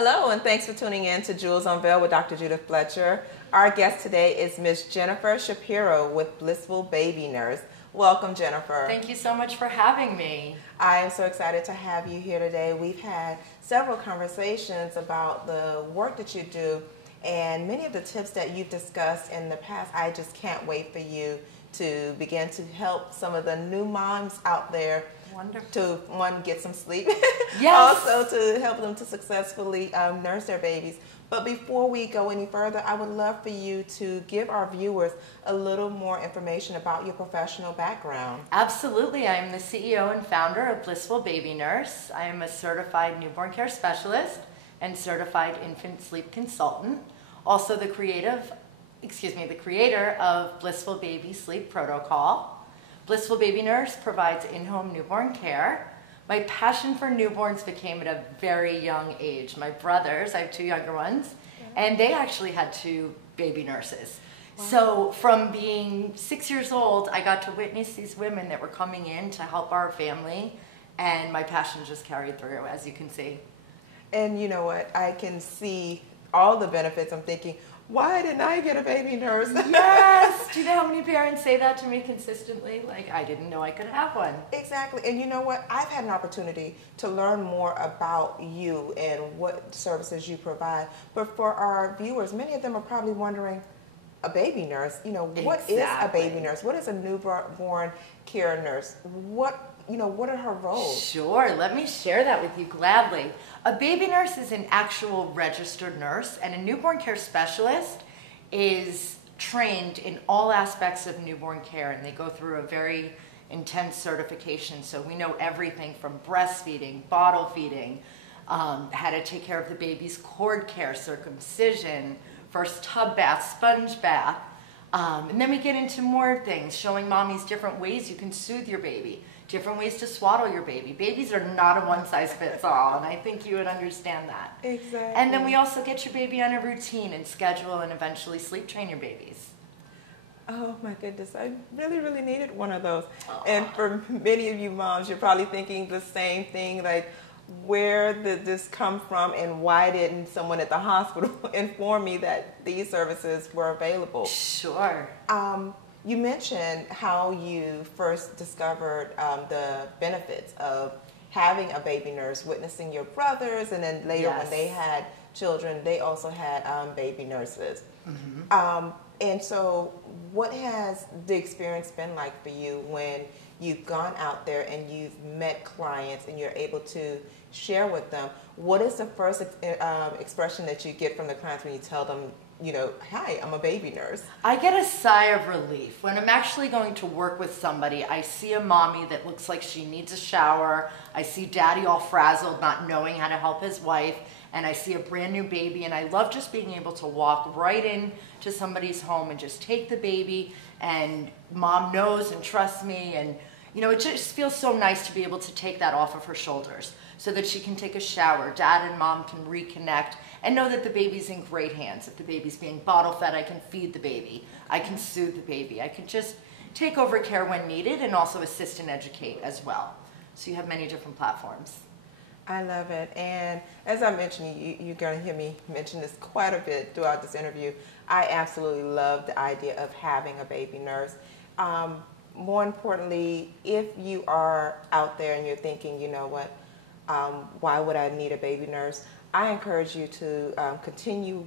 Hello, and thanks for tuning in to Jules Unveiled with Dr. Judith Fletcher. Our guest today is Ms. Jennifer Shapiro with Blissful Baby Nurse. Welcome, Jennifer. Thank you so much for having me. I am so excited to have you here today. We've had several conversations about the work that you do and many of the tips that you've discussed in the past. I just can't wait for you to begin to help some of the new moms out there. Wonderful. To, one, get some sleep. Yes. Also to help them to successfully nurse their babies. But before we go any further, I would love for you to give our viewers a little more information about your professional background. Absolutely. I am the CEO and founder of Blissful Baby Nurse. I am a certified newborn care specialist and certified infant sleep consultant. Also the creator of Blissful Baby Sleep Protocol. Blissful Baby Nurse provides in-home newborn care. My passion for newborns became at a very young age. My brothers, I have two younger ones, and they actually had two baby nurses. Wow. So from being 6 years old, I got to witness these women that were coming in to help our family, and my passion just carried through, as you can see. And you know what? I can see all the benefits. I'm thinking, why didn't I get a baby nurse? Yes! Do you know how many parents say that to me consistently? Like, I didn't know I could have one. Exactly. And you know what? I've had an opportunity to learn more about you and what services you provide. But for our viewers, many of them are probably wondering, a baby nurse? You know, what is a baby nurse? What is a newborn care nurse? What are her roles? Sure, let me share that with you gladly. A baby nurse is an actual registered nurse, and a newborn care specialist is trained in all aspects of newborn care, and they go through a very intense certification. So we know everything from breastfeeding, bottle feeding, how to take care of the baby's cord care, circumcision, first tub bath, sponge bath. And then we get into more things, showing mommies different ways you can soothe your baby, different ways to swaddle your baby. Babies are not a one-size-fits-all, and I think you would understand that. Exactly. And then we also get your baby on a routine and schedule and eventually sleep train your babies. Oh my goodness, I really, really needed one of those. Aww. And for many of you moms, you're probably thinking the same thing, like, where did this come from and why didn't someone at the hospital inform me that these services were available? Sure. You mentioned how you first discovered the benefits of having a baby nurse, witnessing your brothers, and then later when they had children, they also had baby nurses. Mm-hmm. And so what has the experience been like for you when you've gone out there and you've met clients and you're able to share with them? What is the first expression that you get from the clients when you tell them, you know, hi, I'm a baby nurse? I get a sigh of relief. When I'm actually going to work with somebody, I see a mommy that looks like she needs a shower. I see daddy all frazzled, not knowing how to help his wife. And I see a brand new baby, and I love just being able to walk right in to somebody's home and just take the baby, and mom knows and trusts me, and you know, it just feels so nice to be able to take that off of her shoulders so that she can take a shower, dad and mom can reconnect, and know that the baby's in great hands. If the baby's being bottle fed, I can feed the baby, I can soothe the baby, I can just take over care when needed and also assist and educate as well. So you have many different platforms. I love it. And as I mentioned, you're going to hear me mention this quite a bit throughout this interview. I absolutely love the idea of having a baby nurse. More importantly, if you are out there and you're thinking, you know what, why would I need a baby nurse? I encourage you to continue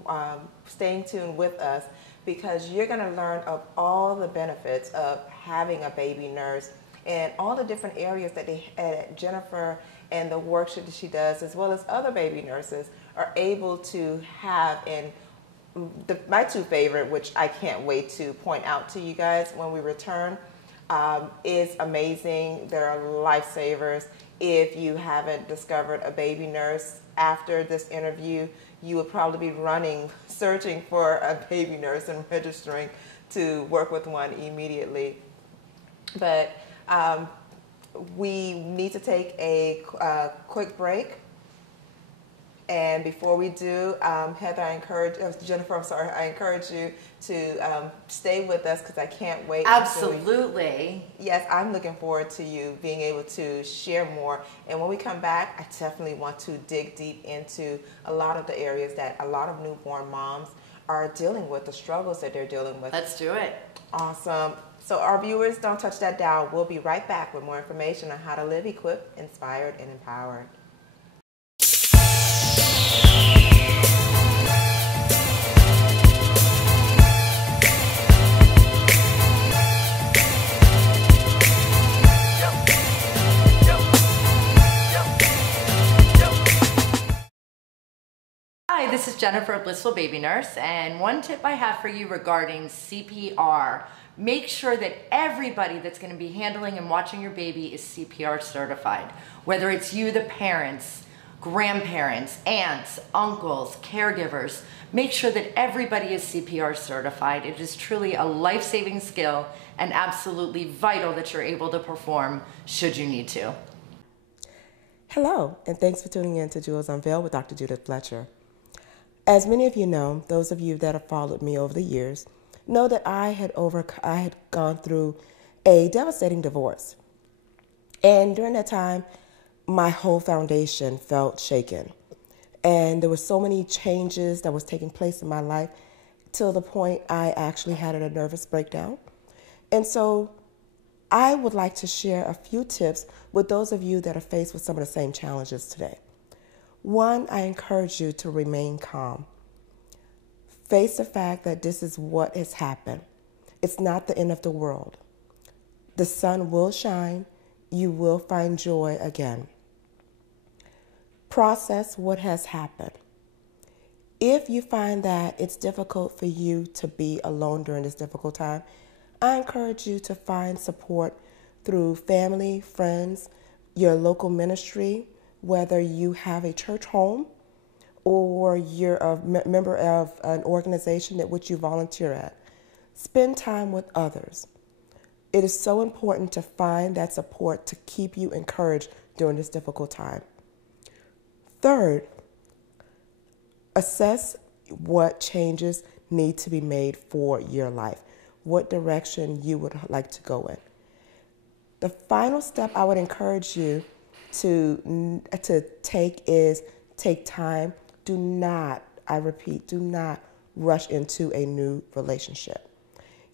staying tuned with us, because you're going to learn of all the benefits of having a baby nurse and all the different areas that Jennifer and the work that she does, as well as other baby nurses, are able to have. And my two favorite, which I can't wait to point out to you guys when we return, is amazing. They're lifesavers. If you haven't discovered a baby nurse after this interview, you would probably be running, searching for a baby nurse and registering to work with one immediately. But we need to take a quick break, And before we do, Heather, Jennifer, I'm sorry, I encourage you to stay with us because I can't wait. Absolutely. Yes, I'm looking forward to you being able to share more. And when we come back, I definitely want to dig deep into a lot of the areas that a lot of newborn moms are dealing with, the struggles that they're dealing with. Let's do it. Awesome. So our viewers, don't touch that dial. We'll be right back with more information on how to live equipped, inspired, and empowered. Hi, this is Jennifer, Blissful Baby Nurse, and one tip I have for you regarding CPR. Make sure that everybody that's going to be handling and watching your baby is CPR certified. Whether it's you, the parents, grandparents, aunts, uncles, caregivers, make sure that everybody is CPR certified. It is truly a life-saving skill and absolutely vital that you're able to perform should you need to. Hello, and thanks for tuning in to Jewels Unveiled with Dr. Judith Fletcher. As many of you know, those of you that have followed me over the years, know that I had gone through a devastating divorce. And during that time, my whole foundation felt shaken. And there were so many changes that was taking place in my life till the point I actually had a nervous breakdown. And so I would like to share a few tips with those of you that are faced with some of the same challenges today. One, I encourage you to remain calm. Face the fact that this is what has happened. It's not the end of the world. The sun will shine. You will find joy again. Process what has happened. If you find that it's difficult for you to be alone during this difficult time, I encourage you to find support through family, friends, your local ministry, whether you have a church home or you're a member of an organization at which you volunteer at. Spend time with others. It is so important to find that support to keep you encouraged during this difficult time. Third, assess what changes need to be made for your life, what direction you would like to go in. The final step I would encourage you to take is take time. Do not, I repeat, do not rush into a new relationship.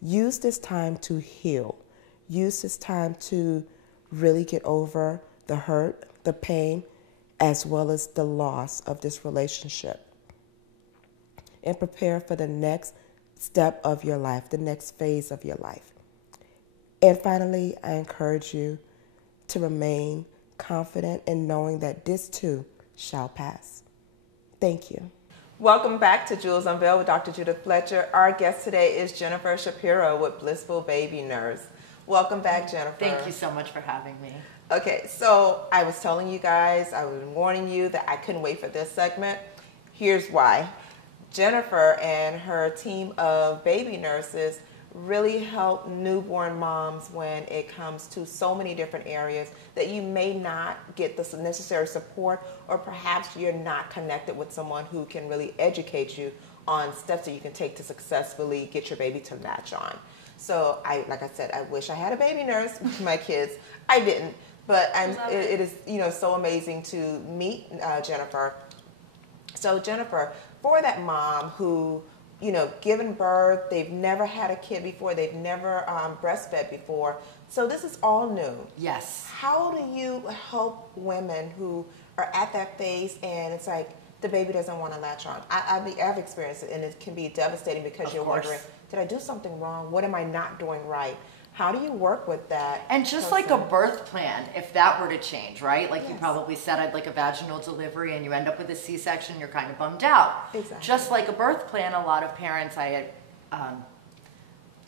Use this time to heal. Use this time to really get over the hurt, the pain, as well as the loss of this relationship. And prepare for the next step of your life, the next phase of your life. And finally, I encourage you to remain confident in knowing that this too shall pass. Thank you. Welcome back to Jewels Unveiled with Dr. Judith Fletcher. Our guest today is Jennifer Shapiro with Blissful Baby Nurse. Welcome back, Jennifer. Thank you so much for having me. Okay, so I was telling you guys, I was warning you that I couldn't wait for this segment. Here's why. Jennifer and her team of baby nurses really help newborn moms when it comes to so many different areas that you may not get the necessary support, or perhaps you're not connected with someone who can really educate you on steps that you can take to successfully get your baby to latch on. So like I said, I wish I had a baby nurse with my kids. I didn't, but it is so amazing to meet Jennifer. So Jennifer, for that mom who given birth, they've never had a kid before, they've never breastfed before, so this is all new. Yes. How do you help women who are at that phase and it's like the baby doesn't want to latch on? I've experienced it, and it can be devastating because you're wondering, did I do something wrong? What am I not doing right? How do you work with that? And just like a birth plan, if that were to change, right? Like you probably said, I'd like a vaginal delivery and you end up with a C-section, you're kind of bummed out. Exactly. Just like a birth plan, a lot of parents, I had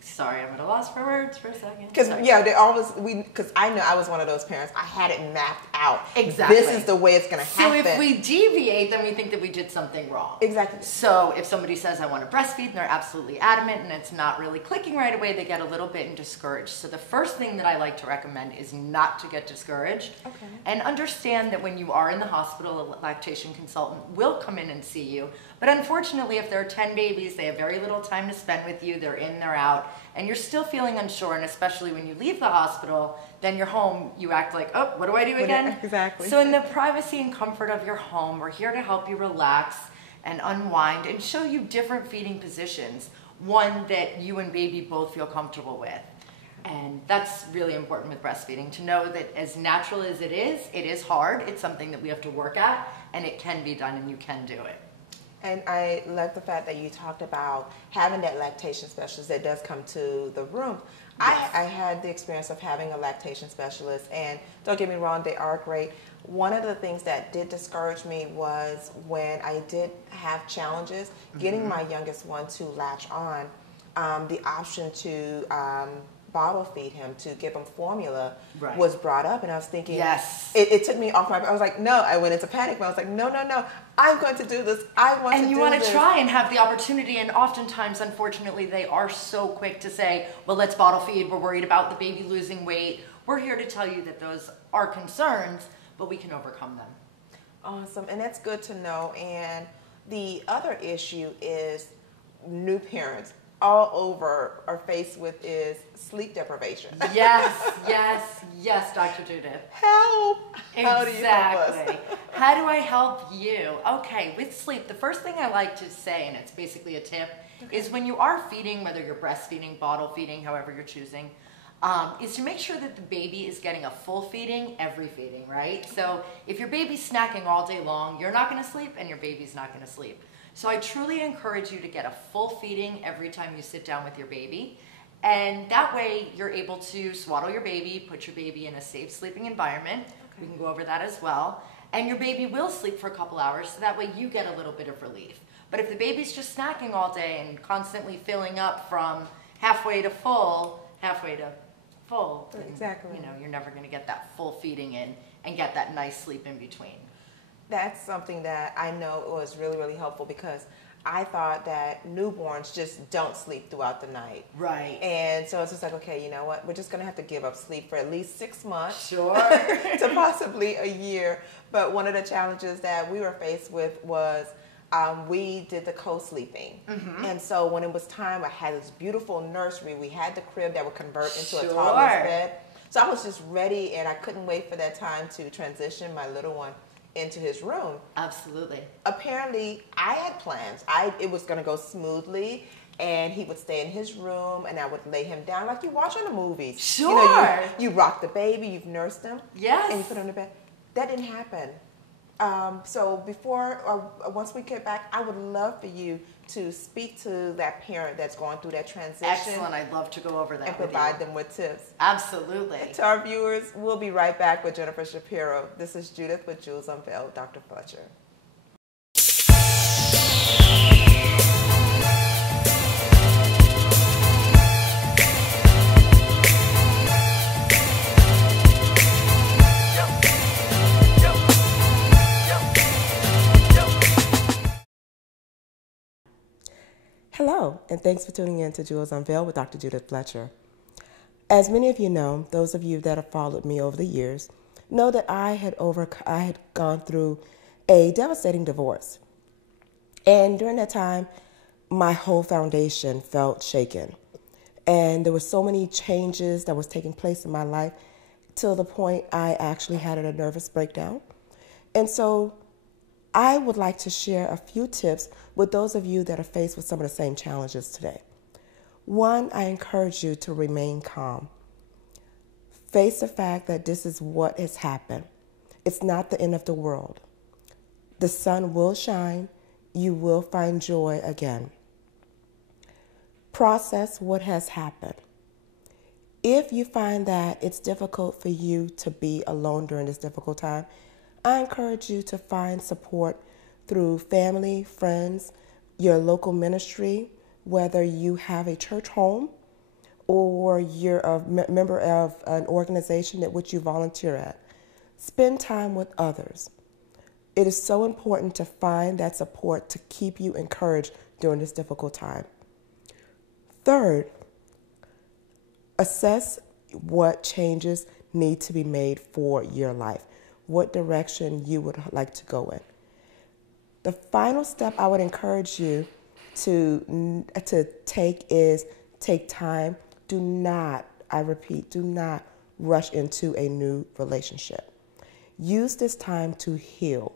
Sorry, I'm at a loss for words for a second. Because because I know I was one of those parents. I had it mapped out. Exactly. This is the way it's going to happen. So if we deviate, then we think that we did something wrong. Exactly. So if somebody says, I want to breastfeed, and they're absolutely adamant, and it's not really clicking right away, they get a little bit discouraged. So the first thing that I like to recommend is not to get discouraged. Okay. And understand that when you are in the hospital, a lactation consultant will come in and see you. But unfortunately, if there are 10 babies, they have very little time to spend with you. They're in, they're out, and you're still feeling unsure. And especially when you leave the hospital, then you're home, you act like, oh, what do I do again? Exactly. So in the privacy and comfort of your home, we're here to help you relax and unwind and show you different feeding positions, one that you and baby both feel comfortable with. And that's really important with breastfeeding, to know that as natural as it is hard. It's something that we have to work at, and it can be done, and you can do it. And I love the fact that you talked about having that lactation specialist that does come to the room. Yes. I had the experience of having a lactation specialist, and don't get me wrong, they are great. One of the things that did discourage me was when I did have challenges getting my youngest one to latch on, the option to bottle feed him, to give him formula, Right. was brought up, and I was thinking, Yes. it took me off my, I was like, no, I went into panic mode. I was like, no, I'm going to do this. I want to do this. And you want to try and have the opportunity, and oftentimes, unfortunately, they are so quick to say, well, let's bottle feed, we're worried about the baby losing weight. We're here to tell you that those are concerns, but we can overcome them. Awesome, and that's good to know. And the other issue is new parents all over are faced with is sleep deprivation. Yes, Dr. Judith. Help! How do you help us? Exactly. How do I help you? Okay, with sleep, the first thing I like to say, and it's basically a tip, is when you are feeding, whether you're breastfeeding, bottle feeding, however you're choosing, is to make sure that the baby is getting a full feeding, every feeding, right? So if your baby's snacking all day long, you're not going to sleep, and your baby's not going to sleep. So I truly encourage you to get a full feeding every time you sit down with your baby. And that way you're able to swaddle your baby, put your baby in a safe sleeping environment. Okay. We can go over that as well. And your baby will sleep for a couple hours, so that way you get a little bit of relief. But if the baby's just snacking all day and constantly filling up from halfway to full, then, exactly. you're never going to get that full feeding in and get that nice sleep in between. That's something that I know was really, really helpful, because I thought that newborns just don't sleep throughout the night. Right. And so it's just like, okay, you know what? We're just going to have to give up sleep for at least 6 months. Sure. To possibly a year. But one of the challenges that we were faced with was we did the co-sleeping. Mm-hmm. And so when it was time, I had this beautiful nursery. We had the crib that would convert into a toddler's bed. So I was just ready, and I couldn't wait for that time to transition my little one into his room. Absolutely. Apparently, I had plans. It was going to go smoothly, and he would stay in his room, and I would lay him down like you watch on the movies. Sure. You rock the baby, you've nursed him. Yes. And you put him to bed. That didn't happen. So once we get back, I would love for you to speak to that parent that's going through that transition. Excellent. I'd love to go over that and with provide you. them with tips. Absolutely. To our viewers, we'll be right back with Jennifer Shapiro. This is Judith with Jules Unveiled, Dr. Fletcher. Hello, and thanks for tuning in to Jules Unveiled with Dr. Judith Fletcher. As many of you know, those of you that have followed me over the years, know that I had gone through a devastating divorce. And during that time, my whole foundation felt shaken. And there were so many changes that was taking place in my life till the point I actually had a nervous breakdown. And so I would like to share a few tips with those of you that are faced with some of the same challenges today. One, I encourage you to remain calm. Face the fact that this is what has happened. It's not the end of the world. The sun will shine. You will find joy again. Process what has happened. If you find that it's difficult for you to be alone during this difficult time, I encourage you to find support through family, friends, your local ministry, whether you have a church home or you're a member of an organization at which you volunteer at, spend time with others. It is so important to find that support to keep you encouraged during this difficult time. Third, assess what changes need to be made for your life, what direction you would like to go in. The final step I would encourage you to take is take time. Do not, I repeat, do not rush into a new relationship. Use this time to heal.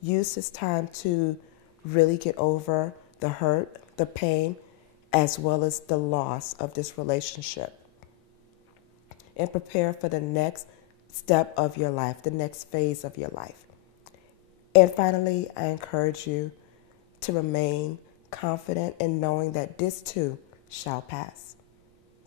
Use this time to really get over the hurt, the pain, as well as the loss of this relationship. And prepare for the next step of your life, the next phase of your life. And finally, I encourage you to remain confident in knowing that this too shall pass.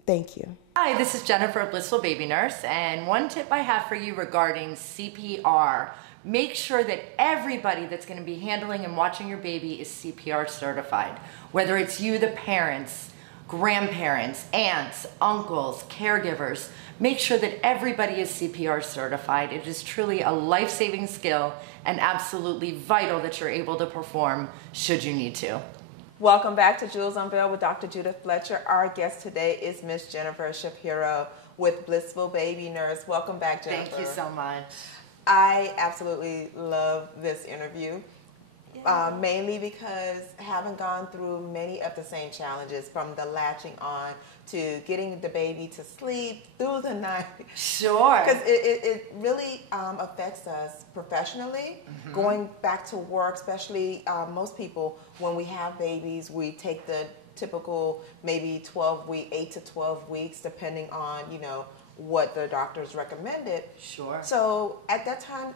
Thank you. Hi, this is Jennifer, Blissful Baby Nurse, and one tip I have for you regarding CPR. Make sure that everybody that's going to be handling and watching your baby is CPR certified. Whether it's you, the parents, grandparents, aunts, uncles, caregivers, make sure that everybody is CPR certified. It is truly a life-saving skill and absolutely vital that you're able to perform should you need to. Welcome back to Jewels Unveiled with Dr. Judith Fletcher. Our guest today is Miss Jennifer Shapiro with Blissful Baby Nurse. Welcome back, Jennifer. Thank you so much. I absolutely love this interview, mainly because having gone through many of the same challenges, from the latching on to getting the baby to sleep through the night. Sure. Because it really affects us professionally, going back to work, especially most people, when we have babies, we take the typical maybe 8 to 12 weeks, depending on, what the doctors recommended. Sure. So at that time,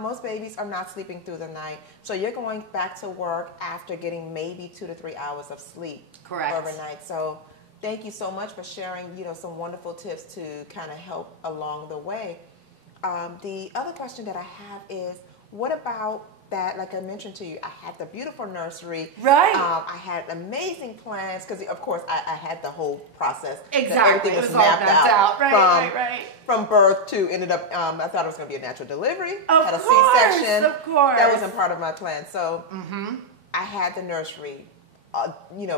most babies are not sleeping through the night. So you're going back to work after getting maybe 2 to 3 hours of sleep. Correct. Overnight. So thank you so much for sharing, some wonderful tips to kind of help along the way. The other question that I have is, what about that, like I mentioned to you, I had the beautiful nursery. Right. I had amazing plans because, of course, I had the whole process. Exactly. Everything was all mapped out. Right. From birth to ended up, I thought it was going to be a natural delivery. Of had a course, C-section. of course. That wasn't part of my plan. So I had the nursery,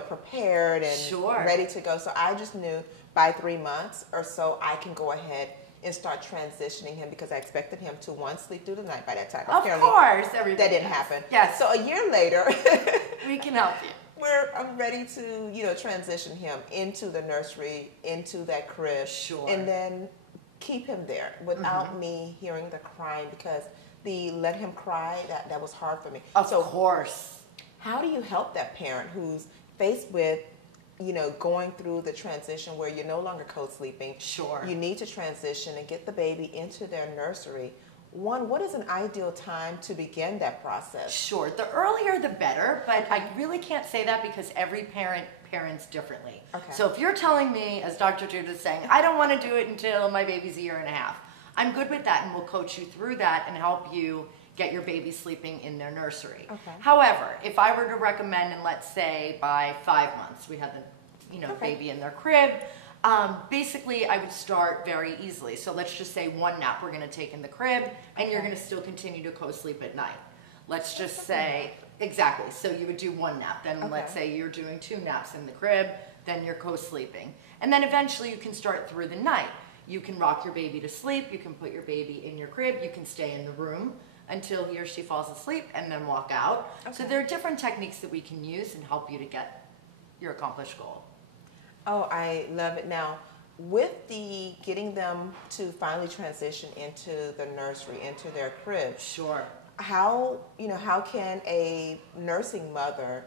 prepared and Sure. ready to go. So I just knew by 3 months or so I can go ahead and start transitioning him, because I expected him to sleep through the night by that time. Of Apparently, course, everybody that didn't does. happen. Yes. So a year later, We can help you. I'm ready to transition him into the nursery, into that crib, Sure. and then keep him there without me hearing the crying, because the let him cry, that was hard for me. Of course. How do you help that parent who's faced with going through the transition where you're no longer co-sleeping? Sure. You need to transition and get the baby into their nursery. One, what is an ideal time to begin that process? Sure. The earlier the better, but I really can't say that because every parent parents differently. Okay. So if you're telling me, as Dr. Judith is saying, I don't want to do it until my baby's a year and a half, I'm good with that, and we'll coach you through that and help you get your baby sleeping in their nursery. Okay. However, if I were to recommend, and let's say by 5 months we had the baby in their crib, basically I would start very easily. So let's just say one nap we're going to take in the crib, and you're going to still continue to co-sleep at night. Let's just say, exactly, so you would do one nap, then let's say you're doing 2 naps in the crib, then you're co-sleeping. And then eventually you can start through the night. You can rock your baby to sleep, you can put your baby in your crib, you can stay in the room until he or she falls asleep and then walk out. So there are different techniques that we can use and help you to get your accomplished goal. Oh, I love it. Now, with the getting them to finally transition into the nursery, into their crib, Sure. how can a nursing mother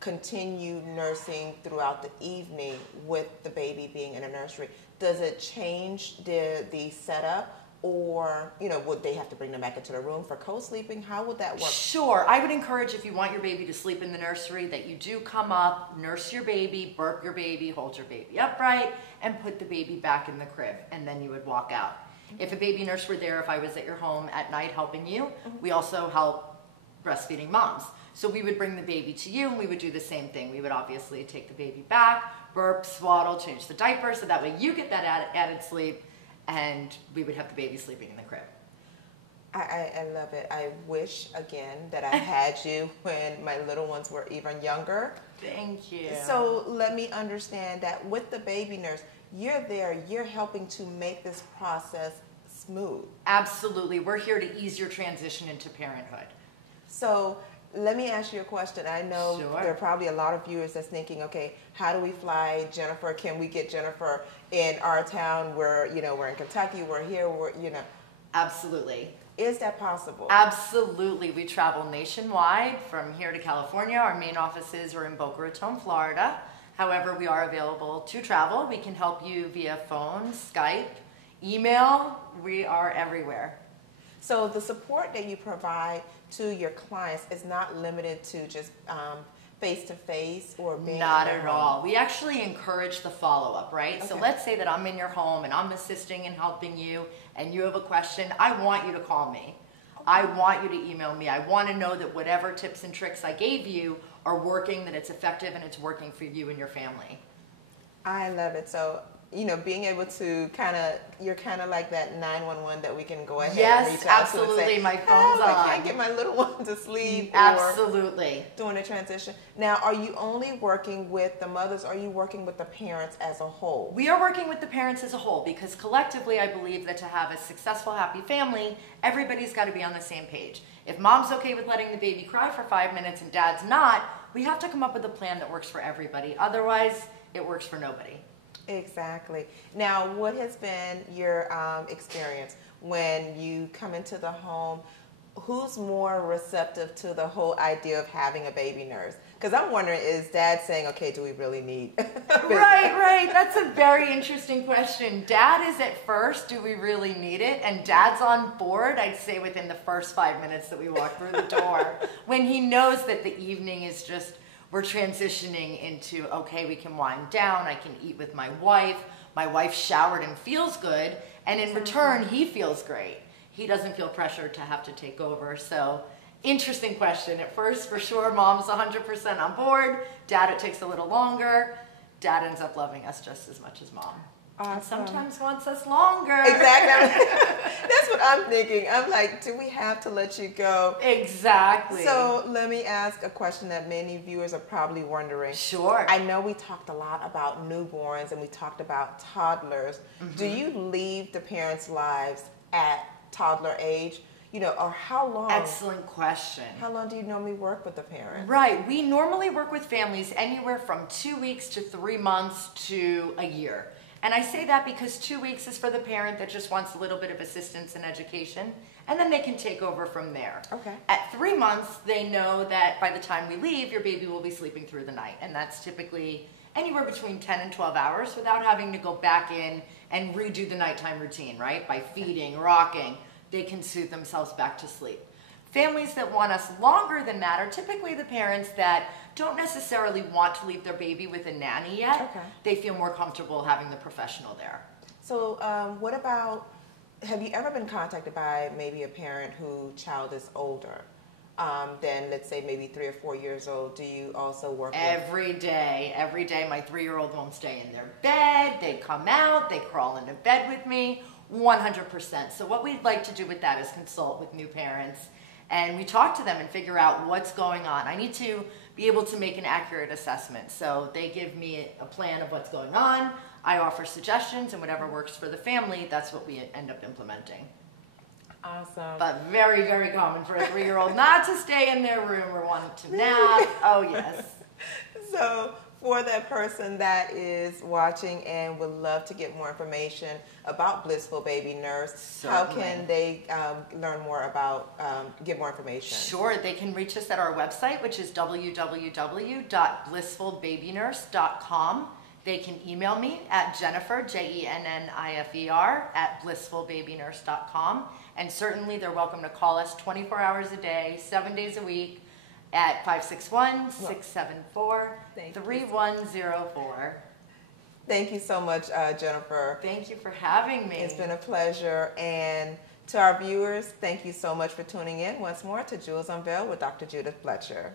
continue nursing throughout the evening with the baby being in a nursery? Does it change the setup, or would they have to bring them back into the room for co-sleeping? How would that work? Sure. I would encourage, if you want your baby to sleep in the nursery, that you do come up, nurse your baby, burp your baby, hold your baby upright, and put the baby back in the crib, and then you would walk out. If a baby nurse were there, if I was at your home at night helping you, we also help breastfeeding moms. So we would bring the baby to you and we would do the same thing. We would obviously take the baby back, burp, swaddle, change the diaper, so that way you get that added sleep, and we would have the baby sleeping in the crib. I love it. I wish, again, that I had you when my little ones were even younger. Thank you. So let me understand that with the baby nurse, you're there, you're helping to make this process smooth. Absolutely. We're here to ease your transition into parenthood. So let me ask you a question. I know Sure. there are probably a lot of viewers that's thinking, okay, how do we fly Jennifer? Can we get Jennifer in our town? We're in Kentucky, we're here, Absolutely. Is that possible? Absolutely. We travel nationwide from here to California. Our main offices are in Boca Raton, Florida. However, we are available to travel. We can help you via phone, Skype, email. We are everywhere. So the support that you provide to your clients is not limited to just face-to-face or being Not in at their all. home. We actually encourage the follow-up, right? So Okay. let's say that I'm in your home and I'm assisting and helping you and you have a question. I want you to call me. I want you to email me. I want to know that whatever tips and tricks I gave you are working, that it's effective and it's working for you and your family. I love it. So, being able to you're kind of like that 911 that we can go ahead Yes, and reach out absolutely. to and say, My phone's "Help, I on." can't get my little one to sleep Absolutely. or doing a transition." Now, are you only working with the mothers, or are you working with the parents as a whole? We are working with the parents as a whole because collectively I believe that to have a successful, happy family, everybody's got to be on the same page. If mom's okay with letting the baby cry for 5 minutes and dad's not, we have to come up with a plan that works for everybody. Otherwise, it works for nobody. Exactly. Now, what has been your experience when you come into the home? Who's more receptive to the whole idea of having a baby nurse? Because I'm wondering, is dad saying, okay, do we really need Right. That's a very interesting question. Dad is at first, do we really need it? And dad's on board, I'd say within the first 5 minutes that we walk through the door. When he knows that the evening is just, we're transitioning into, okay, we can wind down, I can eat with my wife showered and feels good, and in return, he feels great. He doesn't feel pressured to have to take over. So, interesting question. At first, for sure, mom's 100% on board. Dad, it takes a little longer. Dad ends up loving us just as much as mom. Awesome. And sometimes wants us longer. Exactly. That's what I'm thinking. I'm like, do we have to let you go? Exactly. So let me ask a question that many viewers are probably wondering. Sure. I know we talked a lot about newborns and we talked about toddlers. Mm-hmm. Do you leave the parents' lives at toddler age? Or how long? Excellent question. How long do you normally work with the parents? Right. We normally work with families anywhere from 2 weeks to 3 months to a year. And I say that because 2 weeks is for the parent that just wants a little bit of assistance and education, and then they can take over from there. Okay. At 3 months, they know that by the time we leave, your baby will be sleeping through the night. And that's typically anywhere between 10 and 12 hours without having to go back in and redo the nighttime routine, right? By feeding, rocking, they can soothe themselves back to sleep. Families that want us longer than that are typically the parents that don't necessarily want to leave their baby with a nanny yet. Okay. They feel more comfortable having the professional there. So what about, have you ever been contacted by maybe a parent whose child is older than, let's say, maybe 3 or 4 years old? Do you also work with? Every day, my 3-year-old won't stay in their bed. They come out, they crawl into bed with me, 100%. So what we'd like to do with that is consult with new parents, and we talk to them and figure out what's going on. I need to be able to make an accurate assessment. So they give me a plan of what's going on. I offer suggestions, and whatever works for the family, that's what we end up implementing. Awesome. But very, very common for a 3-year-old not to stay in their room or want to nap. Oh, yes. So for that person that is watching and would love to get more information about Blissful Baby Nurse, how can they learn more about, get more information? Sure, they can reach us at our website, which is www.blissfulbabynurse.com. They can email me at Jennifer, Jennifer, at blissfulbabynurse.com. And certainly they're welcome to call us 24 hours a day, 7 days a week at 561-674-3104. Thank you so much, Jennifer. Thank you for having me. It's been a pleasure. And To our viewers, thank you so much for tuning in once more to Jewels Unveiled with Dr. Judith Fletcher.